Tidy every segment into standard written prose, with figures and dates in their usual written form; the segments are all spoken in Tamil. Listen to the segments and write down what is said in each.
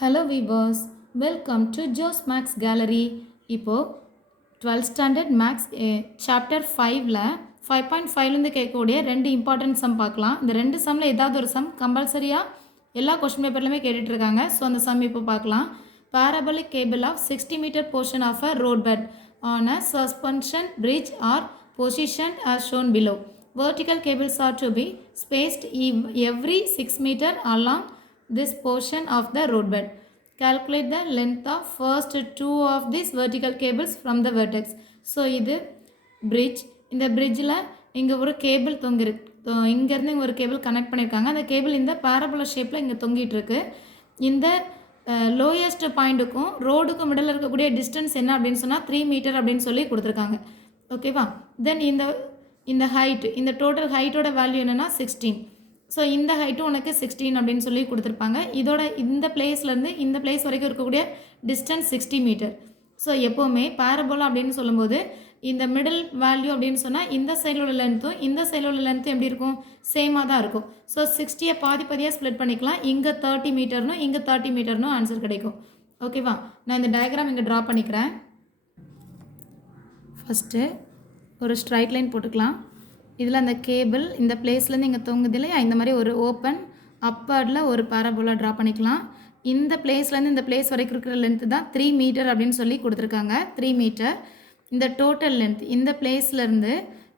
Hello viewers, welcome to Joe's Max Gallery. இப்போ 12th standard max chapter 5ல 5.5லேருந்து கேட்கக்கூடிய ரெண்டு இம்பார்ட்டன்ட் சம் பார்க்கலாம். இந்த ரெண்டு சம்மில் ஏதாவது ஒரு சம் கம்பல்சரியாக எல்லா கொஸ்டின் பேப்பர்லையுமே கேட்டுட்ருக்காங்க. ஸோ அந்த சம் இப்போ பார்க்கலாம். Parabolic cable of 60 meter portion of a roadbed on a suspension bridge are positioned as shown below. Vertical cables are to be spaced every 6 meter along this portion of the roadbed. Calculate the length of first two of these vertical cables from the vertex. So இது bridge. இந்த bridgeல இங்கே ஒரு கேபிள் தொங்கிருக்கு. இங்கேருந்து ஒரு கேபிள் கனெக்ட் பண்ணியிருக்காங்க. அந்த கேபிள் இந்த பேரபோலா ஷேப்பில் இங்கே தொங்கிட்டு இருக்கு. இந்த லோயஸ்ட் பாயிண்ட்டுக்கும் ரோடுக்கும் மிடில் இருக்கக்கூடிய டிஸ்டன்ஸ் என்ன அப்படின்னு சொன்னால் 3 மீட்டர் அப்படின்னு சொல்லி கொடுத்துருக்காங்க. ஓகேவா? தென் இந்த ஹைட், இந்த டோட்டல் ஹைட்டோட வேல்யூ என்னென்னா 16. ஸோ இந்த ஹைட்டும் உனக்கு 16 அப்படின்னு சொல்லி கொடுத்துருப்பாங்க. இதோட இந்த பிளேஸ்லேருந்து இந்த பிளேஸ் வரைக்கும் இருக்கக்கூடிய டிஸ்டன்ஸ் 60 மீட்டர். ஸோ எப்போவுமே பேரபோலா அப்படின்னு சொல்லும்போது இந்த மிடில் வேல்யூ அப்படின்னு சொன்னால் இந்த சைடோட லென்த்தும் இந்த சைடோட லென்த்தும் எப்படி இருக்கும்? சேமாக தான் இருக்கும். ஸோ 60யை பாதியாக ஸ்ப்ளிட் பண்ணிக்கலாம். இங்கே 30 மீட்டர்னும் இங்கே 30 மீட்டர்னும் ஆன்சர் கிடைக்கும். ஓகேவா? நான் இந்த டயக்ராம் இங்கே ட்ரா பண்ணிக்கிறேன். ஃபஸ்ட்டு ஒரு ஸ்ட்ரைட் லைன் போட்டுக்கலாம். இதில் அந்த கேபிள் இந்த பிளேஸ்லேருந்து இங்கே தொங்குது இல்லையா? இந்த மாதிரி ஒரு ஓப்பன் அப்பர்டில் ஒரு பேரபோலா ட்ரா பண்ணிக்கலாம். இந்த பிளேஸ்லேருந்து இந்த பிளேஸ் வரைக்கும் இருக்கிற லென்த்து தான் 3 மீட்டர் அப்படின்னு சொல்லி கொடுத்துருக்காங்க. 3 மீட்டர். இந்த டோட்டல் லென்த் இந்த பிளேஸ்லேருந்து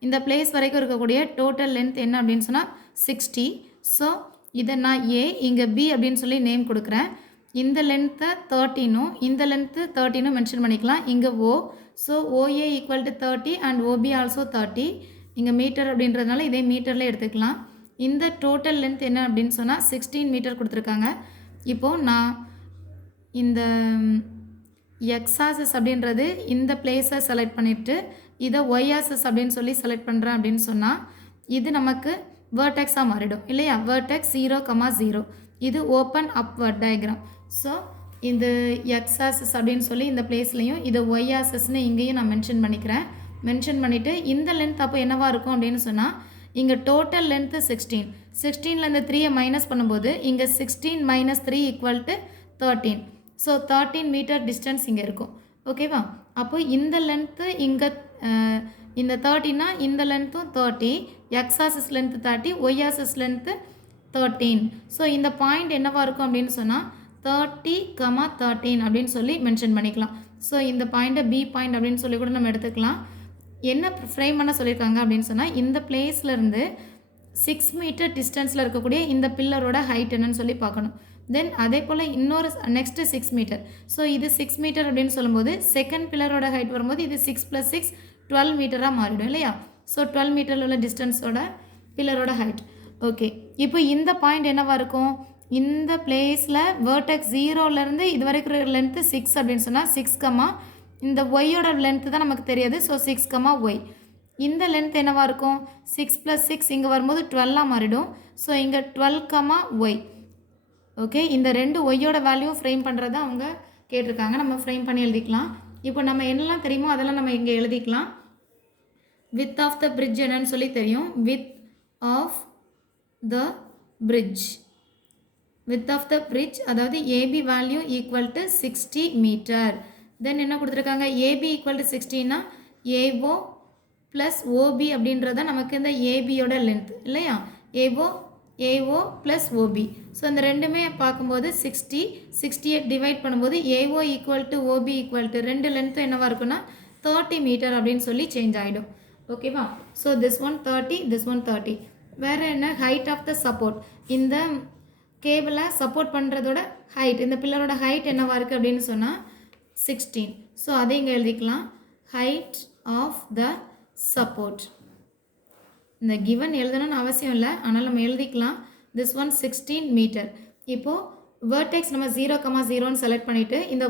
இந்த பிளேஸ் வரைக்கும் இருக்கக்கூடிய டோட்டல் லென்த் என்ன அப்படின்னு சொன்னால் 60. ஸோ இதை நான் ஏ, இங்கே பி அப்படின்னு சொல்லி நேம் கொடுக்குறேன். இந்த லென்த்தை 13னும் இந்த லென்த்து 13னும் மென்ஷன் பண்ணிக்கலாம். இங்கே O. So OA equal to 30 and OB also 30. இங்கே மீட்டர் அப்படின்றதுனால இதே மீட்டரில் எடுத்துக்கலாம். இந்த டோட்டல் லென்த் என்ன அப்படின்னு சொன்னால் 16 மீட்டர் கொடுத்துருக்காங்க. இப்போது நான் இந்த எக்ஸாசஸ் அப்படின்றது இந்த பிளேஸை செலக்ட் பண்ணிவிட்டு இதை ஒய்ஆசஸ் அப்படின்னு சொல்லி செலக்ட் பண்ணுறேன் அப்படின்னு சொன்னால் இது நமக்கு வேர்டெக்ஸாக மாறிடும் இல்லையா? வேர்டெக்ஸ் 0,0. இது ஓப்பன் அப்வர்ட் டயக்ராம். ஸோ இந்த எக்ஸாசஸ் அப்படின்னு சொல்லி இந்த பிளேஸ்லையும் இதை ஒய்ஆசஸ்ன்னு இங்கேயும் நான் மென்ஷன் பண்ணிக்கிறேன். மென்ஷன் பண்ணிவிட்டு இந்த லென்த் அப்போ என்னவாக இருக்கும் அப்படின்னு சொன்னால் இங்கே டோட்டல் லென்த்து 16. 16லேருந்து 3யை மைனஸ் பண்ணும்போது இங்கே 16 - 3 equal to 13. So 13 metre distance இங்கே இருக்கும். ஓகேவா? அப்போ இந்த லென்த்து இங்கே இந்த 30னா இந்த லென்த்தும் 30, எக்ஸாசஸ் லென்த்து 30, ஒய்ஆசஸ் லென்த்து 13. ஸோ இந்த பாயிண்ட் என்னவாக இருக்கும் அப்படின்னு சொன்னால் 30,13 அப்படின்னு சொல்லி மென்ஷன் பண்ணிக்கலாம். ஸோ இந்த பாயிண்ட்டை பி பாயிண்ட் அப்படின்னு சொல்லி கூட நம்ம எடுத்துக்கலாம். என்ன ஃப்ரேம் பண்ண சொல்லியிருக்காங்க அப்படின்னு சொன்னால் இந்த பிளேஸ்லேருந்து 6 மீட்டர் டிஸ்டன்ஸில் இருக்கக்கூடிய இந்த பில்லரோட ஹைட் என்னன்னு சொல்லி பார்க்கணும். தென் அதே போல் இன்னொரு நெக்ஸ்ட்டு 6 மீட்டர். ஸோ இது 6 மீட்டர் அப்படின்னு சொல்லும்போது செகண்ட் பில்லரோட ஹைட் வரும்போது இது 6 + 6 12 மீட்டராக மாறிடும் இல்லையா? ஸோ 12 மீட்டரில் உள்ள டிஸ்டன்ஸோட பில்லரோட ஹைட். ஓகே, இப்போ இந்த பாயிண்ட் என்னவாக இருக்கும்? இந்த பிளேஸில் வேர்டெக்ஸ் 0லேருந்து இது வரைக்கும் இருக்கிற லென்த்து 6 அப்படின்னு சொன்னால் 6, இந்த ஒய்யோட லென்த்து தான் நமக்கு தெரியாது. So 6, Y. இந்த லென்த் என்னவாக இருக்கும்? 6 + 6 இங்கே வரும்போது 12ஆக மாறிடும். ஸோ இங்கே 12, ஒய். ஓகே, இந்த ரெண்டு ஒய்யோட வேல்யூ ஃப்ரேம் பண்ணுறத அவங்க கேட்டிருக்காங்க. நம்ம ஃப்ரேம் பண்ணி எழுதிக்கலாம். இப்போ நம்ம என்னெல்லாம் தெரியுமோ அதெல்லாம் நம்ம இங்கே எழுதிக்கலாம். வித் ஆஃப் த பிரிட்ஜ் என்னன்னு சொல்லி தெரியும். Width of the bridge. Width of the bridge அதாவது ஏபி வேல்யூ ஈக்குவல் டு 60 மீட்டர். தென் என்ன கொடுத்துருக்காங்க? ஏபி ஈக்குவல் டு 60னா ஏஓ ப்ளஸ் ஓபி அப்படின்றத நமக்கு இந்த ஏபியோட லென்த் இல்லையா? AO plus OB. ஸோ இந்த ரெண்டுமே பார்க்கும்போது 60 டிவைட் பண்ணும்போது AO equal to OB equal to ரெண்டு லென்த்தும் என்னவாக இருக்குன்னா 30 மீட்டர் அப்படின்னு சொல்லி சேஞ்ச் ஆகிடும். ஓகேவா? So this one 30, this one 30. வேறு என்ன? Height of the support. இந்த கேபிளை சப்போர்ட் பண்ணுறதோட ஹைட், இந்த பில்லரோட ஹைட் என்னவாக இருக்குது அப்படின்னு சொன்னால் 16. ஸோ அதை இங்கே எழுதிக்கலாம். Height of the support. இந்த கிவன் எழுதணும்னு அவசியம் இல்லை, ஆனால் நம்ம எழுதிக்கலாம். This one 16 metre. இப்போது வேர்டெக்ஸ் நம்ம 0,0ன்னு செலக்ட் பண்ணிவிட்டு இந்த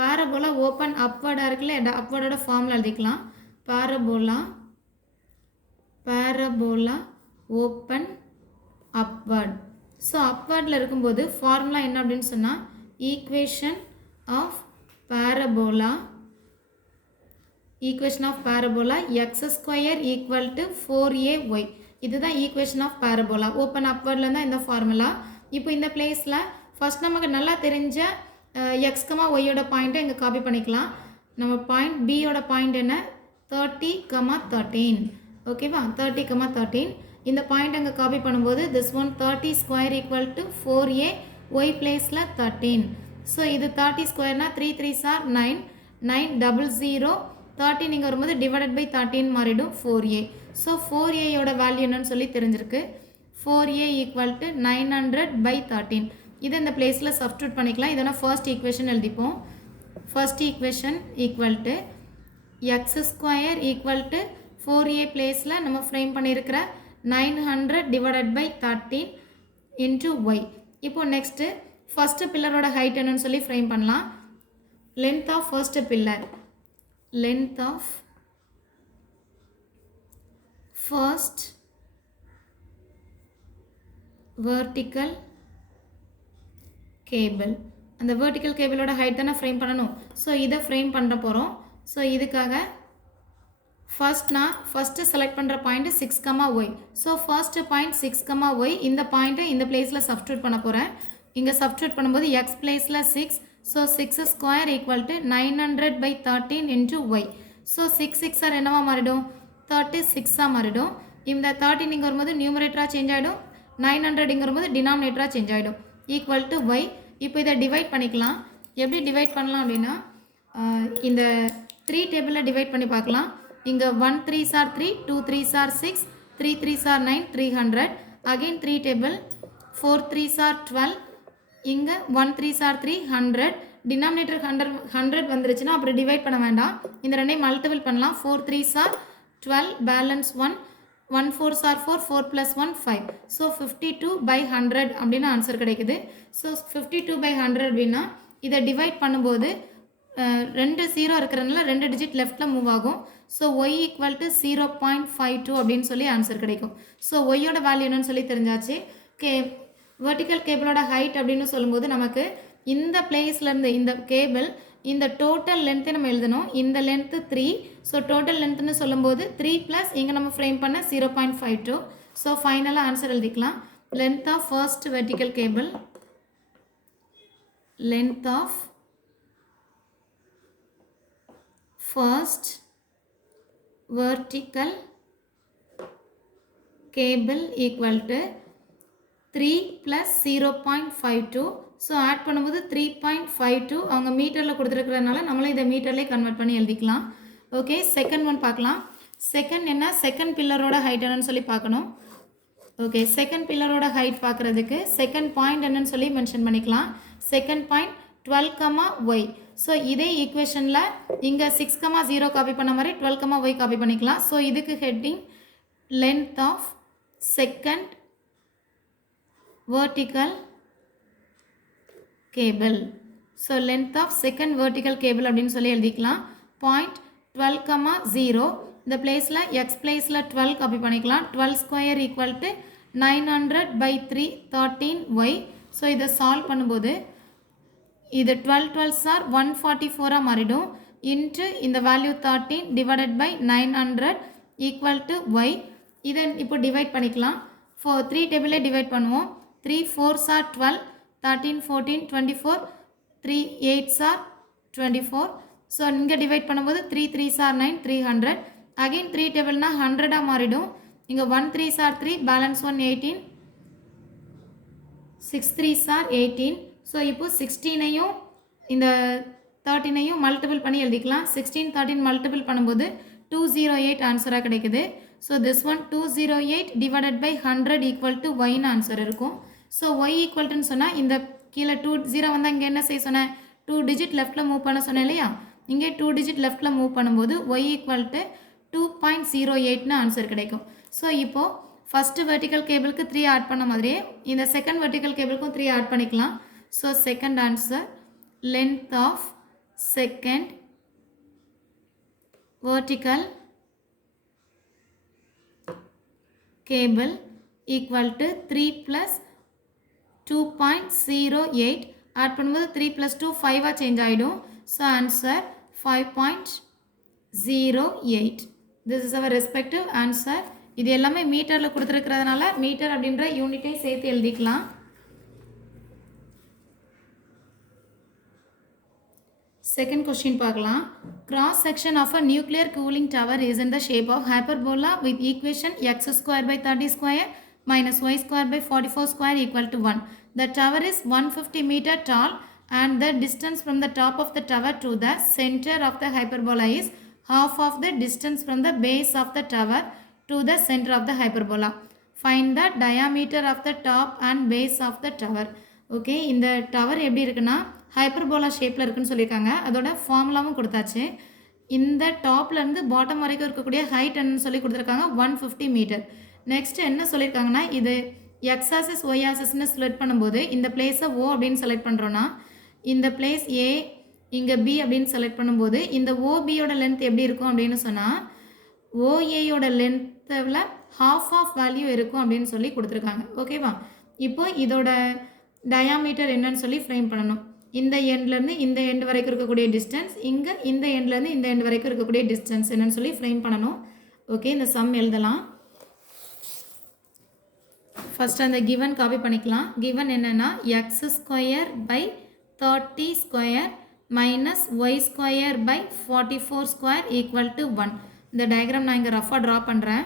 பேரபோலா ஓப்பன் அப்வர்டாக இருக்குல்ல, அப்வர்டோட ஃபார்மில் எழுதிக்கலாம். Parabola open upward. ஸோ அப்வர்டில் இருக்கும்போது ஃபார்முலா என்ன அப்படின்னு சொன்னால் equation of parabola x² equal to 4ay. இதுதான் ஈக்குவேஷன் ஆஃப் பேரபோலா. ஓப்பன் அப்வர்டில் தான் இந்த ஃபார்முலா. இப்போ இந்த பிளேஸில் ஃபஸ்ட் நமக்கு நல்லா தெரிஞ்ச எக்ஸ் கமா ஒய்யோட பாயிண்ட்டை இங்கே காப்பி பண்ணிக்கலாம். நம்ம பாயிண்ட் பியோட பாயிண்ட் என்ன 30,13 ஓகேவா 30,13 இந்த பாயிண்ட் அங்கே காப்பி பண்ணும்போது this one 30 square equal to 4a y பிளேஸில் 13. ஸோ இது 30 ஸ்கொயர்னா 3 3s are 9 900 13 இங்கே வரும்போது டிவைடட் பை 13 மாறிடும் 4a. ஸோ 4aயோட வேல்யூ என்னன்னு சொல்லி தெரிஞ்சிருக்கு. 4a equal to 900 by 13. இதை இந்த பிளேஸில் சப்ஸ்டியூட் பண்ணிக்கலாம். இதனால் ஃபர்ஸ்ட் ஈக்குவேஷன் எழுதிப்போம். First equation equal to x square equal to 4a பிளேஸில் நம்ம ஃப்ரேம் பண்ணியிருக்கிற 900 டிவைடட் பை 13 இன்ட்டு ஒய். இப்போ நெக்ஸ்ட்டு ஃபஸ்ட்டு பில்லரோட ஹைட் என்னன்னு சொல்லி ஃப்ரேம் பண்ணலாம். Length of first pillar, length of first vertical cable. அந்த vertical cableோட height தானே ஃப்ரேம் பண்ணணும். ஸோ இதை ஃப்ரேம் பண்ண போகிறோம். ஸோ இதுக்காக ஃபஸ்ட்டு செலக்ட் பண்ணுற point 6, y. So first point 6, y. இந்த பாயிண்ட்டை இந்த பிளேஸில் சப்ஸ்டியூட் பண்ண போகிறேன். இங்கே சப்ஸ்டியூட் பண்ணும்போது எக்ஸ் பிளேஸில் 6. So 6 square equal to 900 by 13 into y. So 6 are என்னவா மாறிடும் 36 மாறிடும். இந்த 13 இங்கே வரும்போது நியூமரேட்டராக சேஞ்ச் ஆகிடும். 900 இங்கே வரும்போது டினாமினேட்டராக சேஞ்ச் ஆகிடும். Equal to y. இப்போ இதை டிவைட் பண்ணிக்கலாம். எப்படி டிவைட் பண்ணலாம் அப்படின்னா இந்த 3 டேபிளில் டிவைட் பண்ணி பார்க்கலாம். இங்கே 1 3s are 3, 2 3s are 6, 3 3s are 9, 300. Again 3 table 4 3s are 12. இங்கே 1 3s are 300. டினாமினேட்டர் 100 வந்துருச்சுன்னா அப்புறம் டிவைட் பண்ண வேண்டாம். இந்த ரெண்டையும் மல்டிபிள் பண்ணலாம். 4 3s are 12, balance 1, 1 4s are 4, 4 + 1 5. So 52/100 அப்படின்னு ஆன்சர் கிடைக்குது. ஸோ 52/100 அப்படின்னா இதை டிவைட் பண்ணும்போது 2 0 இருக்கிறதுனால 2 டிஜிட் லெஃப்டில் மூவ் ஆகும். ஸோ ஒய் ஈக்குவல் டு 0.52 அப்படின்னு சொல்லி ஆன்சர் கிடைக்கும். ஸோ ஒய்யோட வேல்யூ என்னன்னு சொல்லி தெரிஞ்சாச்சு. வெர்டிக்கல் கேபிளோட ஹைட் அப்படின்னு சொல்லும்போது நமக்கு இந்த பிளேஸ்லேருந்து இந்த கேபிள் இந்த டோட்டல் லென்த்தை நம்ம எழுதணும். இந்த லென்த்து 3. ஸோ டோட்டல் லென்த்துன்னு சொல்லும்போது 3 + இங்கே நம்ம ஃப்ரேம் பண்ண 0.52. ஸோ ஃபைனலாக ஆன்சர் எழுதிக்கலாம். Length of first vertical cable, length of first vertical cable equal to 3 + 0.52. So add பண்ணும்போது 3.52 அவங்க மீட்டரில் கொடுத்துருக்கிறதுனால நம்மளும் இதை மீட்டர்லேயே கன்வெர்ட் பண்ணி எழுதிக்கலாம். ஓகே, செகண்ட் ஒன் பார்க்கலாம். செகண்ட் என்ன, செகண்ட் பில்லரோட ஹைட் என்னன்னு சொல்லி பார்க்கணும். ஓகே, செகண்ட் பில்லரோட ஹைட் பார்க்குறதுக்கு செகண்ட் பாயிண்ட் என்னன்னு சொல்லி மென்ஷன் பண்ணிக்கலாம். Second point 12, y. ஸோ இதே ஈக்குவேஷனில் இங்கே 6, 0 காப்பி பண்ண மாதிரி 12, y காப்பி பண்ணிக்கலாம். ஸோ இதுக்கு heading length of second vertical cable. So length of second vertical cable அப்படின்னு சொல்லி எழுதிக்கலாம். பாயிண்ட் 12, 0 இந்த பிளேஸில் எக்ஸ் பிளேஸில் 12 காப்பி பண்ணிக்கலாம். 12 square equal to 900 by 3 13 y. So இதை சால்வ் பண்ணும்போது இது 12 12s are 144 மாறிடும். இன்ட்டு இந்த value 13 divided by 900 equal to y. இதை இப்போ டிவைட் பண்ணிக்கலாம். 3 டேபிளே டிவைட் பண்ணுவோம். 3 4s are 12, 13 14 24, 3 8s are 24. So இங்கே டிவைட் பண்ணும்போது 3 3s are 9, 300. அகெயின் 3 டேபிள்னா 100 மாறிடும். இங்கே 1 3s are 3, balance 1 18, 6 3s are 18. So இப்போ 16ஐயும் இந்த 13ஐயும் மல்டிபிள் பண்ணி எழுதிக்கலாம். 16 13 மல்டிபிள் பண்ணும்போது 208 ஆன்சராக கிடைக்குது. So this one 208 divided by 100 equal to ஒய்னு ஆன்சர் இருக்கும். ஸோ ஒய் ஈக்குவல்ட்டுன்னு சொன்னால் இந்த கீழே 2 0 வந்தால் இங்கே என்ன செய்ய சொன்னேன், 2 டிஜிட் லெஃப்ட்டில் மூவ் பண்ண சொன்னேன் இல்லையா. இங்கே 2 டிஜிட் லெஃப்ட்டில் மூவ் பண்ணும்போது ஒய் ஈக்குவல் டு 2.08னு ஆன்சர் கிடைக்கும். ஸோ இப்போது ஃபஸ்ட்டு வெர்டிக்கல் கேபிளுக்கு 3 ஆட் பண்ண மாதிரியே இந்த செகண்ட் வெர்டிக்கல் கேபிளுக்கும் 3 ஆட் பண்ணிக்கலாம். So second answer, length of second vertical cable equal to 3 + 2.08. add பண்ணும்போது 3 + 2 5 சேஞ்ச் ஆகிடும். So answer 5.08. This is our respective answer. இது எல்லாமே மீட்டரில் கொடுத்துருக்கிறதுனால மீட்டர் அப்படின்ற யூனிட்டை சேர்த்து எழுதிக்கலாம். Second question பார்க்கலாம். Cross section of a nuclear cooling tower is in the shape of hyperbola with equation x square by 30 square minus y square by 44 square equal to 1. The tower is 150 meter tall and the distance from the top of the tower to the center of the hyperbola is half of the distance from the base of the tower to the center of the hyperbola. Find the diameter of the top and base of the tower. Okay, இந்த டவர் எப்படி இருக்குன்னா ஹைப்பர்போலா ஷேப்பில் இருக்குன்னு சொல்லியிருக்காங்க. அதோட ஃபார்முலாவும் கொடுத்தாச்சு. இந்த டாப்லேருந்து பாட்டம் வரைக்கும் இருக்கக்கூடிய ஹைட் என்னன்னு சொல்லி கொடுத்துருக்காங்க 150 மீட்டர். நெக்ஸ்ட் என்ன சொல்லியிருக்காங்கன்னா, இது எக்ஸ் ஆக்சிஸ் ஒய் ஆக்சிஸ்ன்னு செலக்ட் பண்ணும்போது இந்த பிளேஸை ஓ அப்படின்னு செலக்ட் பண்ணுறோன்னா, இந்த பிளேஸ் ஏ இங்கே பி அப்படின்னு செலக்ட் பண்ணும்போது இந்த ஓபியோட லென்த் எப்படி இருக்கும் அப்படின்னு சொன்னால், ஓஏயோட லென்த்தில் ஹாஃப் ஆஃப் வேல்யூ இருக்கும் அப்படின்னு சொல்லி கொடுத்துருக்காங்க. ஓகேவா? இப்போ இதோட டயாமீட்டர் என்னன்னு சொல்லி ஃப்ரேம் பண்ணணும். இந்த எண்ட்லேருந்து இந்த எண்ட் வரைக்கும் இருக்கக்கூடிய டிஸ்டன்ஸ், இங்கே இந்த எண்ட்லேருந்து இந்த எண்ட் வரைக்கும் இருக்கக்கூடிய டிஸ்டன்ஸ் என்னன்னு சொல்லி ஃப்ரேம் பண்ணணும். ஓகே, இந்த சம் எழுதலாம். ஃபஸ்ட் அந்த கிவன் காப்பி பண்ணிக்கலாம். கிவன் என்னென்னா x square by 30 square minus y square by 44 square equal to 1. இந்த டயக்ராம் நான் இங்கே ரஃபாக ட்ரா பண்ணுறேன்.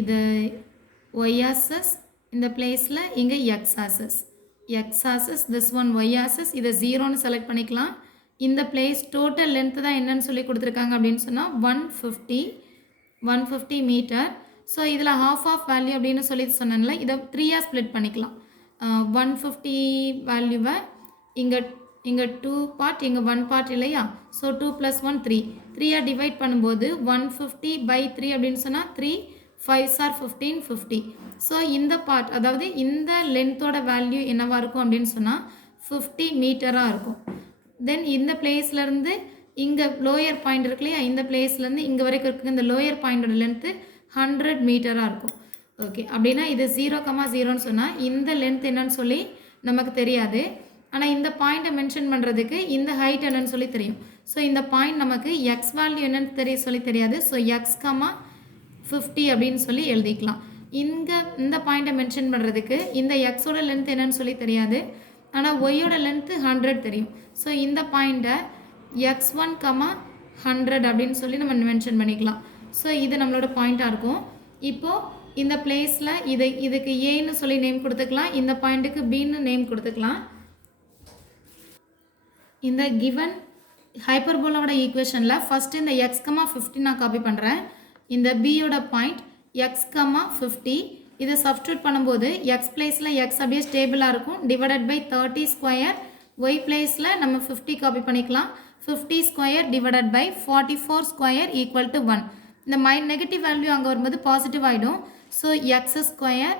இது y axis, இந்த பிளேஸில் இங்கே x axis, this one y axis, இதை 0ன்னு செலக்ட் பண்ணிக்கலாம். இந்த பிளேஸ் டோட்டல் லென்த்து தான் என்னன்னு சொல்லி கொடுத்துருக்காங்க அப்படின்னு சொன்னால் 150 மீட்டர். ஸோ இதில் half ஆஃப் வேல்யூ அப்படின்னு சொல்லி சொன்னேன்ல, இதை 3ஆக ஸ்ப்ளிட் பண்ணிக்கலாம். 150 வேல்யூவை இங்கே 2 பார்ட், இங்கே 1 பார்ட் இல்லையா? ஸோ 2 + 1 3, 3ஆக டிவைட் பண்ணும்போது 150 by 3 அப்படின்னு சொன்னால் 3 5s are 15, 50. ஸோ இந்த பார்ட், அதாவது இந்த லென்த்தோட வேல்யூ என்னவாக இருக்கும் அப்படின்னு சொன்னால் 50 மீட்டராக இருக்கும். தென் இந்த பிளேஸ்லேருந்து இங்கே லோயர் பாயிண்ட் இருக்கு இல்லையா, இந்த பிளேஸ்லேருந்து இங்கே வரைக்கும் இருக்குது இந்த லோயர் பாயிண்டோட லென்த்து 100 மீட்டராக இருக்கும். ஓகே, அப்படின்னா இது 0,0ன்னு சொன்னால் இந்த லென்த் என்னன்னு சொல்லி நமக்கு தெரியாது. ஆனால் இந்த பாயிண்ட்டை மென்ஷன் பண்ணுறதுக்கு இந்த ஹைட் என்னன்னு சொல்லி தெரியும். ஸோ இந்த பாயிண்ட் நமக்கு எக்ஸ் வேல்யூ என்னன்னு சொல்லி தெரியாது. ஸோ எக்ஸ், 50 அப்படின்னு சொல்லி எழுதிக்கலாம். இந்த பாயிண்ட்டை மென்ஷன் பண்ணுறதுக்கு இந்த எக்ஸோட லென்த் என்னன்னு சொல்லி தெரியாது, ஆனால் ஒய்யோட லென்த்து 100 தெரியும். ஸோ இந்த பாயிண்ட்டை x1, 100 அப்படின்னு சொல்லி நம்ம மென்ஷன் பண்ணிக்கலாம். ஸோ இது நம்மளோட பாயிண்ட்டாக இருக்கும். இப்போது இந்த பிளேஸில் இதுக்கு ஏன்னு சொல்லி நேம் கொடுத்துக்கலாம், இந்த பாயிண்ட்டுக்கு பின்னு நேம் கொடுத்துக்கலாம். இந்த கிவன் ஹைப்பர்போலாவோட ஈக்குவேஷனில் ஃபஸ்ட்டு இந்த x, 50 நான் காப்பி பண்ணுறேன். இந்த பியோட பாயிண்ட் x, 50, இதை சப்ஸ்டியூட் பண்ணும்போது எக்ஸ் பிளேஸில் எக்ஸ் அப்படியே ஸ்டேபிளாக இருக்கும். டிவைடட் பை 30 ஸ்கொயர், ஒய் பிளேஸில் நம்ம 50 காப்பி பண்ணிக்கலாம். 50 square divided by 44 square equal to 1. இந்த நெகட்டிவ் வேல்யூ அங்கே வரும்போது பாசிட்டிவ் ஆகிடும். So x square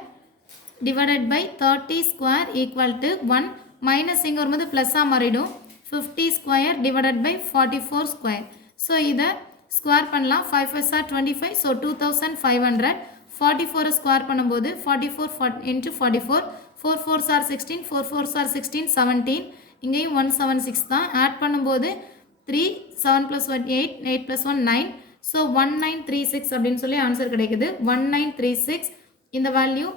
divided by 30 square equal to 1. Minus இங்கே வரும்போது ப்ளஸ்ஸாக மாறிடும். 50 square divided by 44 square. So இதை ஸ்கொயர் பண்ணலாம். 5 5s are 25, ஸோ 2500. 44 ஸ்கொயர் பண்ணும்போது 44 into 44, 4 4s are 16, 4 4s are 16, 17. இங்கேயும் 176 தான். ஆட் பண்ணும்போது 3, 7 + 1 8, 8 + 1 9. ஸோ 1936 அப்படின்னு சொல்லி ஆன்சர் கிடைக்குது. 1936 இந்த வேல்யூ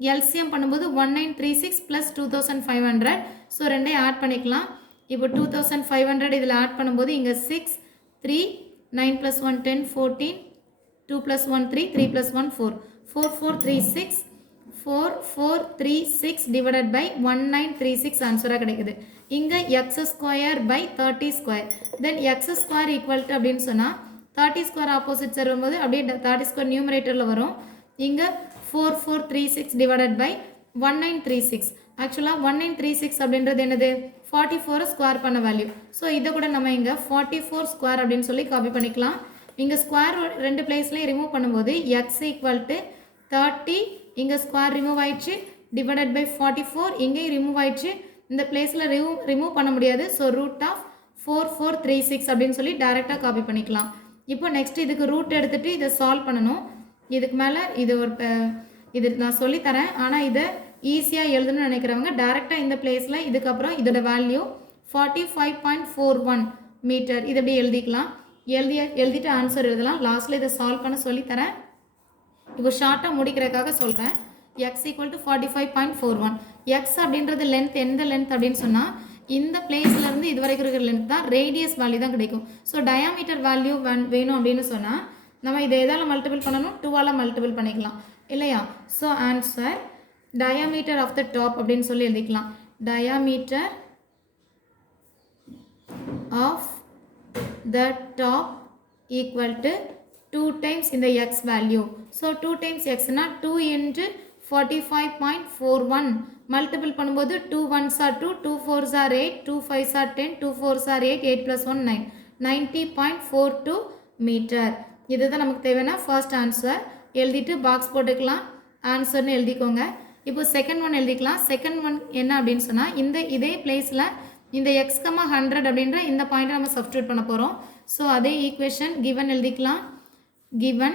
எல்சிஎம் பண்ணும்போது 1936 + 2500. ஸோ ரெண்டையும் ஆட் பண்ணிக்கலாம். இப்போ 2500 இதில் ஆட் பண்ணும்போது இங்கே 6, 3, 9 + 1 10, 14, 2 + 1 3, 3 + 1 4, 4436, 4436 divided by 1936 ஆன்சராக கிடைக்குது. இங்கே x square by 30 square. Then x square equal to அப்படின்னு சொன்னால் 30 ஸ்கொயர் ஆப்போசிட் சைடு வரும்போது அப்படியே 30 ஸ்கொயர் நியூமரேட்டரில் வரும். இங்கே 4436 டிவைடட் பை 1936. ஆக்சுவலாக 1936 அப்படின்றது என்னது? 44 ஸ்கொயர் பண்ண வேல்யூ. ஸோ இதை கூட நம்ம இங்கே 44 ஸ்கொயர் அப்படின்னு சொல்லி காப்பி பண்ணிக்கலாம். இங்கே ஸ்கொயர் ரெண்டு பிளேஸ்லையும் ரிமூவ் பண்ணும்போது x ஈக்குவல் டு 30, இங்கே ஸ்கொயர் ரிமூவ் ஆயிடுச்சு, டிவைடட் பை 44 இங்கேயும் ரிமூவ் ஆயிடுச்சு. இந்த பிளேஸில் ரிமூவ் பண்ண முடியாது. ஸோ √4436 அப்படின்னு சொல்லி டைரெக்டாக காப்பி பண்ணிக்கலாம். இப்போ நெக்ஸ்ட் இதுக்கு ரூட் எடுத்துகிட்டு இதை சால்வ் பண்ணணும். இதுக்கு மேலே இது நான் சொல்லித்தரேன், ஆனால் இதை ஈஸியாக எழுதணும்னு நினைக்கிறவங்க டேரெக்டாக இந்த பிளேஸில் இதுக்கப்புறம் இதோட வேல்யூ 45.41 மீட்டர் இது அப்படியே எழுதிக்கலாம். எழுதிட்டு ஆன்சர் எழுதலாம். லாஸ்ட்டில் இதை சால்வ் பண்ண சொல்லித்தரேன். இப்போ ஷார்ட்டாக முடிக்கிறதுக்காக சொல்கிறேன். x equal to 45.41. x அப்படின்றது லென்த் எந்த லென்த் அப்படின்னு சொன்னால் இந்த பிளேஸ்லேருந்து இது வரைக்கும் இருக்கிற லென்த் தான், ரேடியஸ் வேல்யூ தான் கிடைக்கும். ஸோ டயாமீட்டர் வேல்யூ வேணும் அப்படின்னு சொன்னால் நம்ம இதை எதால் மல்டிபிள் பண்ணணும், 2ஆல் மல்டிபிள் பண்ணிக்கலாம் இல்லையா. So answer diameter of the top அப்படின்னு சொல்லி எழுதிக்கலாம். diameter of the top equal to 2 times இந்த x value. So 2 times x னா 2 into 45.41 multiple பண்ணும்போது 2 1s are 2, 2 4s are 8, 2 5s are 10, 2 4s are 8, 8 plus 1 9, 90.42 meter. இதுதான் நமக்கு தேவையான ஃபர்ஸ்ட் ஆன்சர். எழுதிட்டு பாக்ஸ் போட்டுக்கலாம், ஆன்சர்னு எழுதிக்கோங்க. இப்போ செகண்ட் ஒன் எழுதிக்கலாம். செகண்ட் ஒன் என்ன அப்படின்னு சொன்னால் இதே பிளேஸில் இந்த x, 100 அப்படின்ற இந்த பாயிண்ட்டை நம்ம சப்ஸ்டியூட் பண்ண போகிறோம். ஸோ அதே ஈக்குவேஷன் given எழுதிக்கலாம். given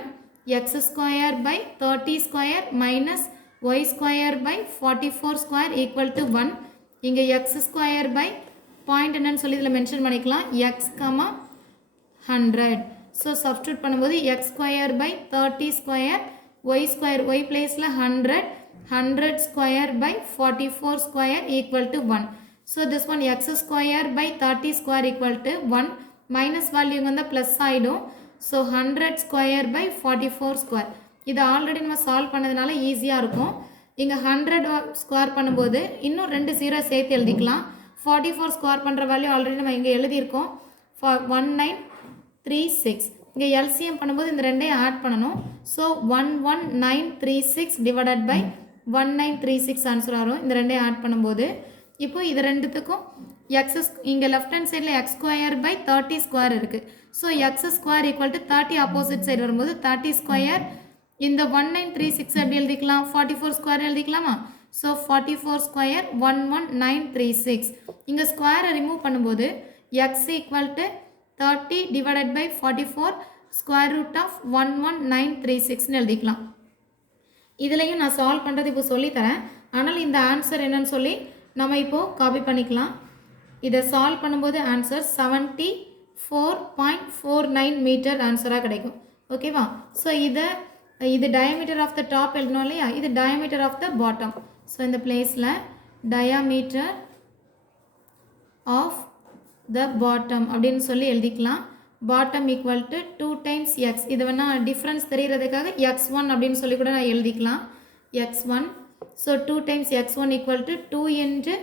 x square by 30 square minus y square by 44 square equal to 1. இங்கே x square by பாயிண்ட் என்னன்னு சொல்லி இதில் மென்ஷன் பண்ணிக்கலாம், x, 100. ஸோ சப்ஸ்டியூட் பண்ணும்போது x square by 30 square, y square, y பிளேஸில் 100, 100 square by 44 square equal to 1. So this one x square by 30 square equal to 1, minus value வந்து plus ஆயிடும். So 100 square by 44 square. இது ஆல்ரெடி நம்ம சால்வ் பண்ணதுனால ஈஸியாக இருக்கும். இங்கே 100 ஸ்கொயர் பண்ணும்போது இன்னும் 2 0 சேர்த்து எழுதிக்கலாம். 44 ஸ்கொயர் பண்ணுற வேல்யூ ஆல்ரெடி நம்ம இங்கே எழுதியிருக்கோம், 1936. இங்கே எல்சிஎம் பண்ணும்போது இந்த ரெண்டையும் ஆட் பண்ணணும். ஸோ 11936 டிவைடட் பை 1936 ஆன்சர் வரும் இந்த ரெண்டையும் ஆட் பண்ணும்போது. இப்போ இது ரெண்டுத்துக்கும் எக்ஸ் இங்கே லெஃப்ட் ஹேண்ட் சைடில் எக்ஸ் ஸ்கொயர் பை 30 ஸ்கொயர் இருக்குது. So x square equal to 30 opposite side வரும்போது 30 ஸ்கொயர் இந்த 1936 எப்படி எழுதிக்கலாம், 44 ஸ்கொயர் எழுதிக்கலாமா. So 44 square 11936. இங்கே ஸ்கொயரை ரிமூவ் பண்ணும்போது x equal to 30 divided by 44 square root of 11936ன்னு எழுதிக்கலாம். இதுலேயும் நான் சால்வ் பண்ணுறது இப்போ சொல்லித்தரேன், ஆனால் இந்த ஆன்சர் என்னன்னு சொல்லி நம்ம இப்போது காப்பி பண்ணிக்கலாம். இதை சால்வ் பண்ணும்போது ஆன்சர் 74.49 மீட்டர் ஆன்சராக கிடைக்கும். ஓகேவா. ஸோ இது டயாமீட்டர் ஆஃப் த டாப் எழுதணும் இல்லையா, இது diameter of the bottom. So இந்த பிளேஸில் டயாமீட்டர் ஆஃப் த பாட்டம் அப்படின்னு சொல்லி எழுதிக்கலாம். Bottom equal to 2 times x. இது வேணால் டிஃப்ரென்ஸ் தெரிகிறதுக்காக x1 அப்படின்னு சொல்லி கூட நான் எழுதிக்கலாம், x1. So 2 times x1 equal to 2 into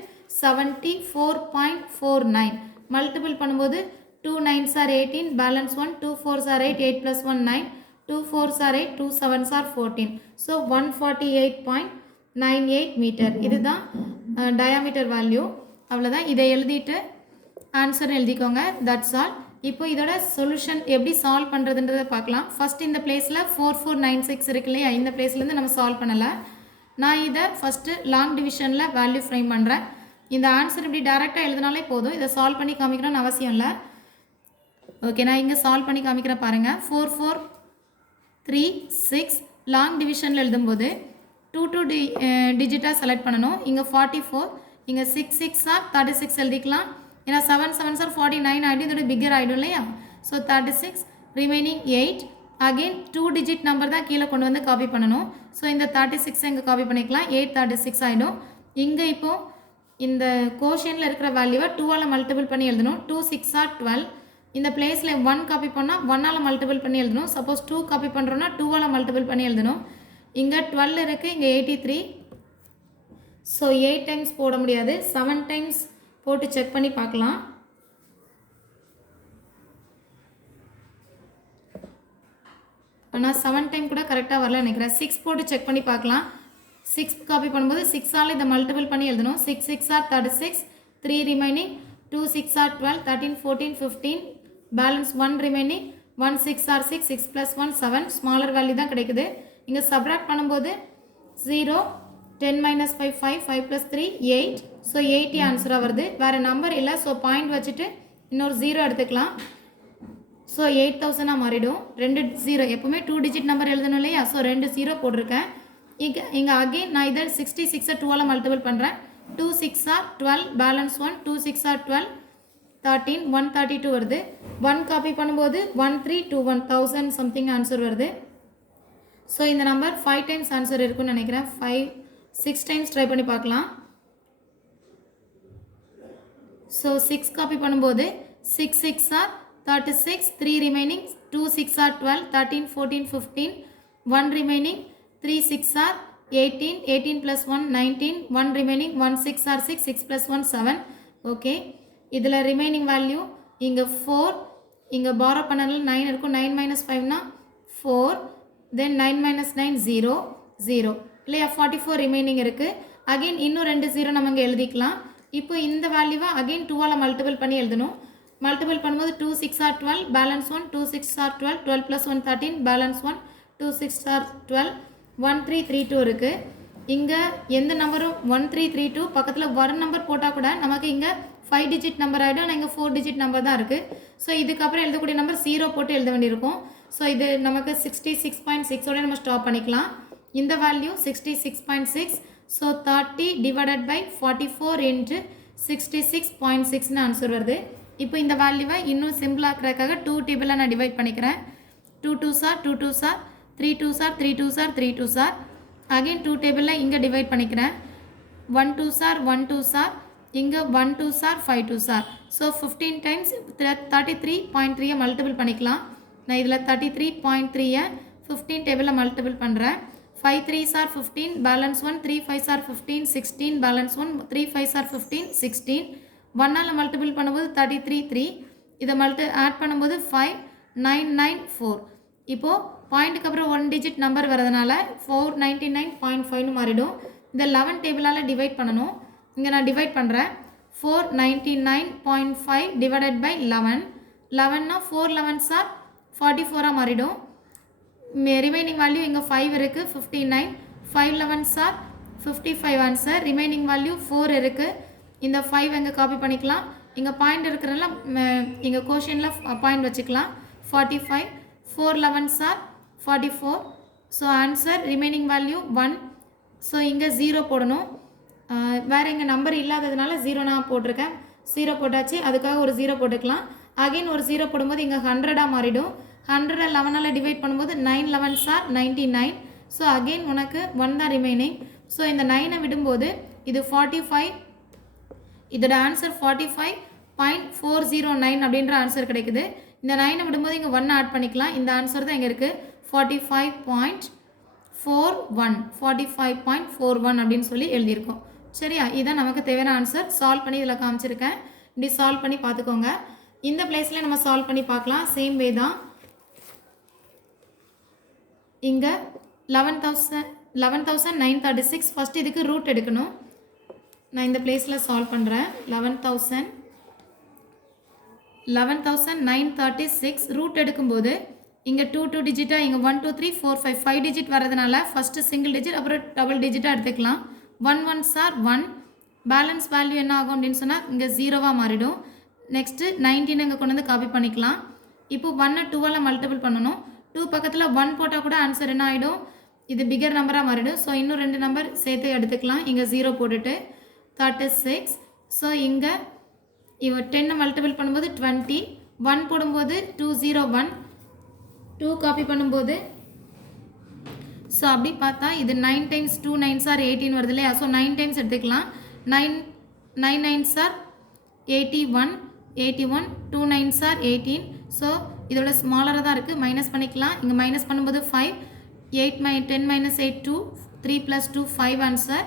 74.49. Multiple பண்ணும்போது 2 9s are 18, balance 1, 2 4s are 8, 8 plus 1 9, 2 4s are 8, 2 7s are 14. So 148.98 metre. இதுதான் டயாமீட்டர் வேல்யூ. அவ்வளோதான். இதை எழுதிட்டு ஆன்சர் எழுதிக்கோங்க, தட்ஸ் ஆல். இப்போ இதோட சொல்யூஷன் எப்படி சால்வ் பண்ணுறதுன்றதை பார்க்கலாம். ஃபஸ்ட் இந்த பிளேஸில் 4496 இருக்கு இல்லையா, இந்த பிளேஸ்லேருந்து நம்ம சால்வ் பண்ணலை. நான் இதை ஃபஸ்ட்டு லாங் டிவிஷனில் வேல்யூ ஃப்ரேம் பண்ணுறேன். இந்த ஆன்சர் இப்படி டேரெக்டாக எழுதினாலே போதும், இதை சால்வ் பண்ணி காமிக்கணும்னு அவசியம் இல்லை. ஓகே, நான் இங்கே சால்வ் பண்ணி காமிக்கிறேன் பாருங்கள். 4436 லாங் டிவிஷனில் எழுதும்போது 2 டிஜிட்டாக செலக்ட் பண்ணணும். இங்கே 44, இங்கே 6 6 ஆர் 36 எழுதிக்கலாம். ஏன்னா 7 7s are 49 ஆகிடும், இதோட பிக்கர் ஆகிடும் இல்லையா. So 36 remaining 8. Again 2 digit number தான் கீழே கொண்டு வந்து காப்பி பண்ணணும். ஸோ இந்த 36 இங்கே காப்பி பண்ணிக்கலாம், 836 ஆகிடும். இங்கே இப்போது இந்த கோஷனில் இருக்கிற வேல்யூவை 2ஆல் மல்டிபிள் பண்ணி எழுதணும். 2 6 are 12. இந்த பிளேஸில் 1 காப்பி பண்ணால் 1ஆல் மல்டிபிள் பண்ணி எழுதணும். சப்போஸ் 2 காப்பி பண்ணுறோன்னா 2ஆல் மல்டிபிள் பண்ணி எழுதணும். இங்கே 12 இருக்குது, இங்கே 83. ஸோ 8 டைம்ஸ் போட முடியாது, 7 டைம்ஸ் போட்டு செக் பண்ணி பார்க்கலாம். ஆனால் 7 டைம் கூட கரெக்டாக வரல நினைக்கிறேன். 6 போட்டு செக் பண்ணி பார்க்கலாம். 6 காப்பி பண்ணும்போது 6ஆல் இதை மல்டிபிள் பண்ணி எழுதணும். 6 6 are 36, 3 remaining, 2 6 are 12, 13 14 15, balance 1 remaining, 1 6 are 6, 6 plus 1 7, smaller value தான் கிடைக்குது. இங்கே சப்ராக்ட் பண்ணும்போது 0, 10 minus 5 5, 5 plus 3 8. ஸோ 80 ஆன்சராக வருது. வேறு நம்பர் இல்லை, ஸோ பாயிண்ட் வச்சுட்டு இன்னொரு 0 எடுத்துக்கலாம். ஸோ 8000 மாறிடும். 2 0, எப்போவுமே 2 டிஜிட் நம்பர் எழுதணும் இல்லையா. ஸோ 2 0 போட்டிருக்கேன். இங்கே அகெயின் நான் இதை 66 2ஆல் மல்டிபிள் பண்ணுறேன். 2 6 are 12, பேலன்ஸ் 1, 2 6 are 12, 13, 132 வருது. 1 காப்பி பண்ணும்போது 1321, 1000 சம்திங் ஆன்சர் வருது. ஸோ இந்த நம்பர் 5 டைம்ஸ் ஆன்சர் இருக்குன்னு நினைக்கிறேன். 6 டைம்ஸ் ட்ரை பண்ணி பார்க்கலாம். ஸோ 6 காப்பி பண்ணும்போது 6 6 R 36, 3 remaining, 2 6 are 12, 13, 14, 15, 1 remaining, 3 6 are 18, 18 plus 1 19, 1 remaining, 1 6 are 6, 6 plus 1 7. Okay, இதில் ரிமைனிங் வேல்யூ இங்கே 4, இங்கே பாரோ பண்ணல 9 இருக்கும். 9 minus 5 4, then 9 minus 9 0 0 இல்லையா. 44 ரிமைனிங் இருக்குது. அகெயின் இன்னும் 2 0 நம்ம இங்கே எழுதிக்கலாம். இப்போ இந்த வேல்யூவை அகெயின் 2ஆல் மல்டிபிள் பண்ணி எழுதணும். மல்டிபிள் பண்ணும்போது 2 6 are 12, balance 1, 2 6 are 12, 12 plus 1 13, balance 1, 2 6 are 12, 1 3 3 2 இருக்குது. இங்கே எந்த நம்பரும் 1 3 3 2 பக்கத்தில் வர நம்பர் போட்டால் கூட நமக்கு இங்கே 5 டிஜிட் நம்பர் ஆகிடும். ஆனால் இங்கே 4 டிஜிட் நம்பர் தான் இருக்குது. ஸோ இதுக்கப்புறம் எழுதக்கூடிய நம்பர் 0 போட்டு எழுத வேண்டியிருக்கும். ஸோ இது நமக்கு 66.6ஓட நம்ம ஸ்டாப் பண்ணிக்கலாம். இந்த value 66.6. So 30 divided by 44 into 66.6ன்னு ஆன்சர் வருது. இப்போ இந்த வேல்யூவை இன்னும் சிம்பிள் ஆக்கிறதுக்காக 2 டேபிளில் நான் டிவைட் பண்ணிக்கிறேன். 2 2s are 2 2s are 3 2s are 3 2s are 3 2s are. Again 2 டேபிளில் இங்கே டிவைட் பண்ணிக்கிறேன். 1 2s are 1 2s are, இங்கே 1 2s are 5 2s are. So 15 times 33.3 multiple பண்ணிக்கலாம். நான் இதில் 33.3 15 டேபிளில் மல்டிபிள் பண்ணுறேன். 5 3s are 15, balance 1, 3 5s are 15, 16, balance 1, 3 5s are 15, 16. 1ஆல் மல்டிபிள் பண்ணும்போது 33 3. இதை ஆட் பண்ணும்போது 5 9 9 4. இப்போது பாயிண்ட்டுக்கு அப்புறம் 1 டிஜிட் நம்பர் வரதுனால 499.5ன்னு மாறிடும். இந்த 11 டேபிளால் டிவைட் பண்ணணும். இங்கே நான் டிவைட் பண்ணுறேன். 499.5 டிவைடட் பை 11. 11னா 4 11s are 44ஆக மாறிடும். ரிமைனிங் வேல்யூ இங்கே 5 இருக்குது, 59. 5 11s are 55 answer. Remaining value 4 இருக்குது. இந்த 5 எங்கே காப்பி பண்ணிக்கலாம். இங்கே பாயிண்ட் இருக்கிறனால இங்கே கோஷனில் பாயிண்ட் வச்சுக்கலாம். 45. 4 11s are 44. So answer remaining value 1. So இங்கே 0 போடணும். வேறு இங்கே நம்பர் இல்லாததுனால 0 நான் போட்டிருக்கேன். 0 போட்டாச்சு, அதுக்காக ஒரு 0 போட்டுக்கலாம். அகெயின் ஒரு 0 போடும்போது இங்கே 100ஆக மாறிடும். 100 11ஆல் டிவைட் பண்ணும்போது 9 11s are 99. ஸோ அகெயின் உனக்கு 1 தான் ரிமைனிங். ஸோ இந்த 9ஐ விடும்போது இது 45. இதோட ஆன்சர் 45.409 அப்படின்ற ஆன்சர் கிடைக்குது. இந்த 9ஐ விடும்போது இங்கே 1 ஆட் பண்ணிக்கலாம். இந்த ஆன்சர் தான் இங்கே இருக்குது 45.41 45.41 அப்படின்னு சொல்லி எழுதியிருக்கோம். சரியா, இதுதான் நமக்கு தேவையான ஆன்சர். சால்வ் பண்ணி இதில் காமிச்சிருக்கேன். இப்படி சால்வ் பண்ணி பார்த்துக்கோங்க. இந்த பிளேஸில் நம்ம சால்வ் பண்ணி பார்க்கலாம். சேம் வே தான். இங்கே 11,936 ஃபஸ்ட் இதுக்கு ரூட் எடுக்கணும். நான் இந்த பிளேஸில் சால்வ் பண்ணுறேன். 11,936 ரூட் எடுக்கும்போது இங்கே 2 டிஜிட்டாக இங்கே 1 2 3 4 5 5 டிஜிட் வரதுனால ஃபஸ்ட்டு சிங்கிள் டிஜிட் அப்புறம் டபுள் டிஜிட்டாக எடுத்துக்கலாம். 1 1s are 1. பேலன்ஸ் வேல்யூ என்ன ஆகும் அப்படின்னு சொன்னால் இங்கே 0வாக மாறிடும். நெக்ஸ்ட்டு 19 இங்கே கொண்டு வந்து காப்பி பண்ணிக்கலாம். இப்போ 1 2ஆல் மல்டிபிள் பண்ணணும். 2 பக்கத்தில் 1 போட்டால் கூட ஆன்சர் என்ன ஆகிடும், இது பிகர் நம்பராக மாறிடும். ஸோ இன்னும் 2 நம்பர் சேர்த்து எடுத்துக்கலாம். இங்கே 0 போட்டுட்டு 36. ஸோ இங்கே 10 மல்டிபிள் பண்ணும்போது 20. 1 போடும்போது 201. 2 காப்பி பண்ணும்போது ஸோ அப்படி பார்த்தா இது 9 டைம்ஸ் 2 9s are 18 வருது இல்லையா. ஸோ 9 டைம்ஸ் எடுத்துக்கலாம். 9 9s are 81 81. 2 9s are 18. So இதோட ஸ்மாலராக தான் இருக்குது. மைனஸ் பண்ணிக்கலாம். இங்கே மைனஸ் பண்ணும்போது 5 8 10 minus 8 2 3 plus 2 5 ஆன்சர்.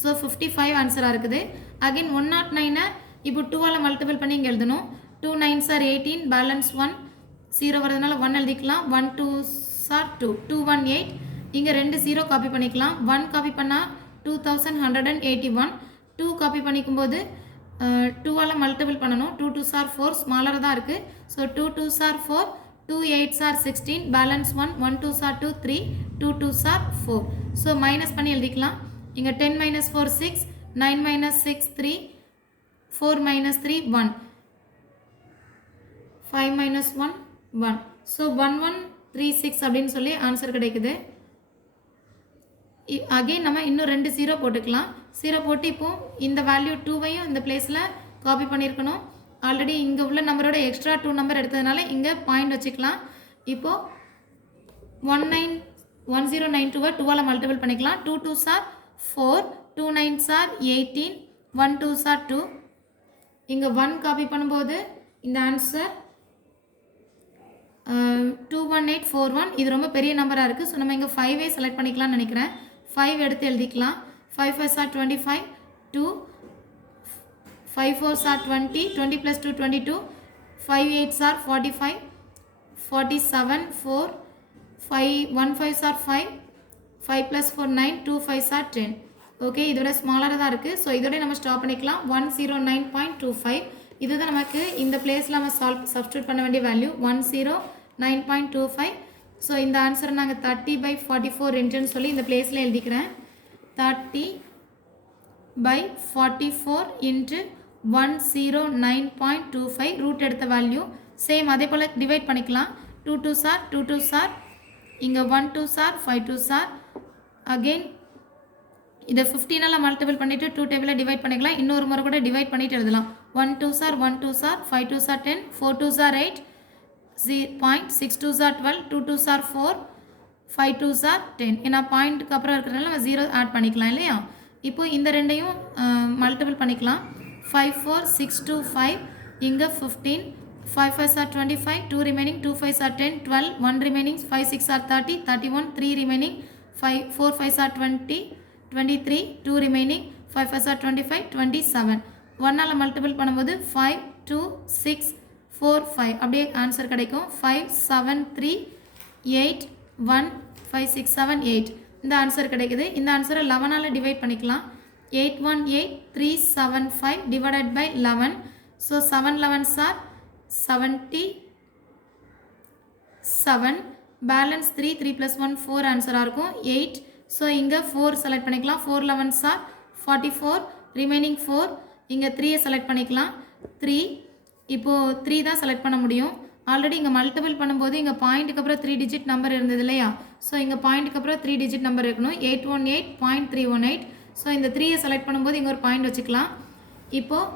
ஸோ 55 ஆன்சராக இருக்குது. அகெயின் 109 இப்போ 2ஆல் மல்டிபிள் பண்ணி இங்கே எழுதணும். 2 9s are 18, பேலன்ஸ் 1, 0 வரதுனால 1 எழுதிக்கலாம். 1 2s are 2 218. இங்கே 2 0 காப்பி பண்ணிக்கலாம். 1 காப்பி பண்ணால் 2181. 2 காப்பி பண்ணிக்கும்போது 2ஆல் மல்டிபிள் பண்ணணும். 2 2s are 4, ஸ்மாலராக தான் இருக்குது. So 2 2s are 4, 2 8s are 16, balance 1 1 2s are 2 3, 2 2s are 4. So minus பண்ணி எழுதிக்கலாம். இங்கே 10 minus 4 6, 9 minus 6 3, 4 minus 3 1, 5 minus 1 1. So 1136 அப்படின்னு சொல்லி ஆன்சர் கிடைக்குது. அகெயின் நம்ம இன்னும் 2 0 போட்டுக்கலாம். 0 போட்டு இப்போது இந்த வேல்யூ 2வையும் இந்த பிளேஸில் காப்பி பண்ணியிருக்கணும். ஆல்ரெடி இங்கே உள்ள நம்பரோட எக்ஸ்ட்ரா 2 நம்பர் எடுத்ததுனால இங்கே பாயிண்ட் வச்சுக்கலாம். இப்போது 1092 2ஆல் மல்டிபிள் பண்ணிக்கலாம். 2 2s are 4, 2 9s are 18, 1 2s are 2. இங்கே 1 காப்பி பண்ணும்போது இந்த ஆன்சர் 21841. இது ரொம்ப பெரிய நம்பராக இருக்குது. ஸோ நம்ம இங்கே 5 செலக்ட் பண்ணிக்கலாம்னு நினைக்கிறேன். 5 எடுத்து எழுதிக்கலாம். 5 5s are 25, 2 5 4s are 20, 20 plus 2 22, 5 8s are 45, 47, 4 5 1 5s are 5, 5 plus 4 9, 2 5s are 10. Okay, இதோட ஸ்மாலராக தான் இருக்குது. ஸோ இதோட நம்ம ஸ்டாப் பண்ணிக்கலாம். 109.25. இதுதான் நமக்கு இந்த பிளேஸில் நம்ம சப்ஸ்டியூட் பண்ண வேண்டிய வேல்யூ 109.25. ஸோ இந்த ஆன்சரை நாங்கள் 30/44 இன்ட்டுன்னு சொல்லி இந்த பிளேஸில் எழுதிக்கிறேன். 30/44 இன்ட்டு 109.25 ரூட் எடுத்த வேல்யூ. சேம் அதே போல் டிவைட் பண்ணிக்கலாம். 2 2s are 2 2s are இங்கே 1 2s are 5 2s are. Again இதை 15ஆல் மல்டிபிள் பண்ணிவிட்டு 2 டேபிளில் டிவைட் பண்ணிக்கலாம். இன்னொரு முறை கூட டிவைட் பண்ணிவிட்டு எழுதலாம். 1 2s are 1 2s are 5 2s are 10, 4 2s are 8, 6 2s are 12, 2 2s are 4, 5 2s are 10. ஏன்னா பாயிண்ட்டுக்கு அப்புறம் இருக்கிறதுனால நம்ம 0 ஆட் பண்ணிக்கலாம் இல்லையா. இப்போ இந்த ரெண்டையும் மல்டிபிள் பண்ணிக்கலாம். 5 4 6 2 5 இங்கே 15, 5 5s are 25, 2 remaining, 2 5s are 10, 12, 1 remaining, 5 6 are 30, 31, 3 remaining, 4 5s are 20, 23, 2 remaining, 5 5s are 25, 27. 1ஆல் multiple பண்ணும்போது 5 2 6 4 5 அப்படியே ஆன்சர் கிடைக்கும். 5 7 3 8 1 5 6 7 8 இந்த ஆன்சர் கிடைக்குது. இந்த ஆன்சரை 11ஆல் டிவைட் பண்ணிக்கலாம். 818375 divided by 11. So 7 11s are 77. Balance 3 3 + 1 4 ஆன்சராக இருக்கும் 8. ஸோ இங்கே 4 செலக்ட் பண்ணிக்கலாம். 4 11s are 44, ரிமைனிங் 4. இங்கே 3 செலக்ட் பண்ணிக்கலாம். 3 இப்போது 3 தான் செலக்ட் பண்ண முடியும். ஆல்ரெடி இங்கே மல்டிபிள் பண்ணும்போது இங்கே பாயிண்ட்டுக்கு அப்புறம் 3 டிஜிட் நம்பர் இருந்தது இல்லையா. ஸோ இங்கே பாயிண்ட்டுக்கு அப்புறம் 3 டிஜிட் நம்பர் இருக்கணும். 818.318. ஸோ இந்த 3 செலக்ட் பண்ணும்போது இங்கே ஒரு பாயிண்ட் வச்சுக்கலாம். இப்போது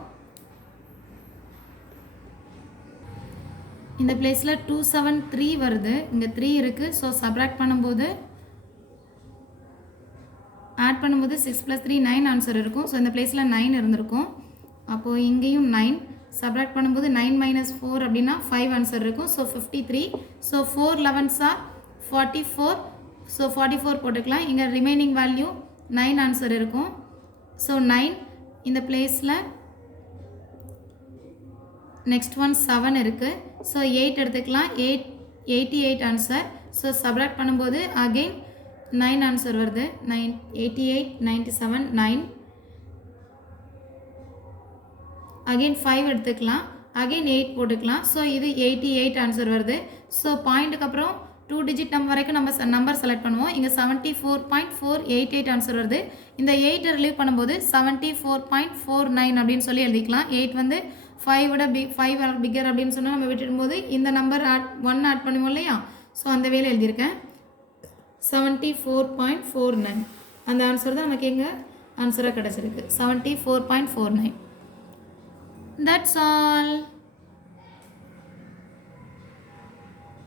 இந்த பிளேஸில் 273 வருது. இங்கே 3 இருக்குது. ஸோ சப்ராக்ட் பண்ணும்போது ஆட் பண்ணும்போது 6 + 3 9 ஆன்சர் இருக்கும். ஸோ இந்த பிளேஸில் 9 இருந்திருக்கும். அப்போது இங்கேயும் 9 சப்ராக்ட் பண்ணும்போது 9 - 4 அப்படின்னா 5 ஆன்சர் இருக்கும். So 53. So 4 11s are 44. So 44 போட்டுக்கலாம். இங்கே ரிமைனிங் வேல்யூ 9 ஆன்சர் இருக்கும். ஸோ 9 இந்த பிளேஸில் நெக்ஸ்ட் ஒன் 7 இருக்குது. ஸோ 8 எடுத்துக்கலாம். 88 ஆன்சர். ஸோ சப்ராக்ட் பண்ணும்போது அகெயின் 9 ஆன்சர் வருது. 88 97 9. அகெயின் 5 எடுத்துக்கலாம். அகெயின் 8 போட்டுக்கலாம். ஸோ இது 88 ஆன்சர் வருது. ஸோ பாயிண்ட்டுக்கு அப்புறம் 2 டிஜிட் நம்பர் வரைக்கும் நம்ம நம்பர் செலக்ட் பண்ணுவோம். இங்கே 74.488 ஆன்சர் வருது. இந்த 8 ரிலீவ் பண்ணும்போது 74.49 அப்படின்னு சொல்லி எழுதிக்கலாம். 8 வந்து 5 விட 5 பிக்கர் அப்படின்னு சொன்னால் நம்ம விட்டுடும்போது இந்த நம்பர் 1 ஆட் பண்ணுவோம் இல்லையா. ஸோ அந்த வேலை எழுதியிருக்கேன். 74.49 அந்த ஆன்சர் தான் நமக்கு எங்கே ஆன்சராக கிடச்சிருக்கு. 74.49. That's all.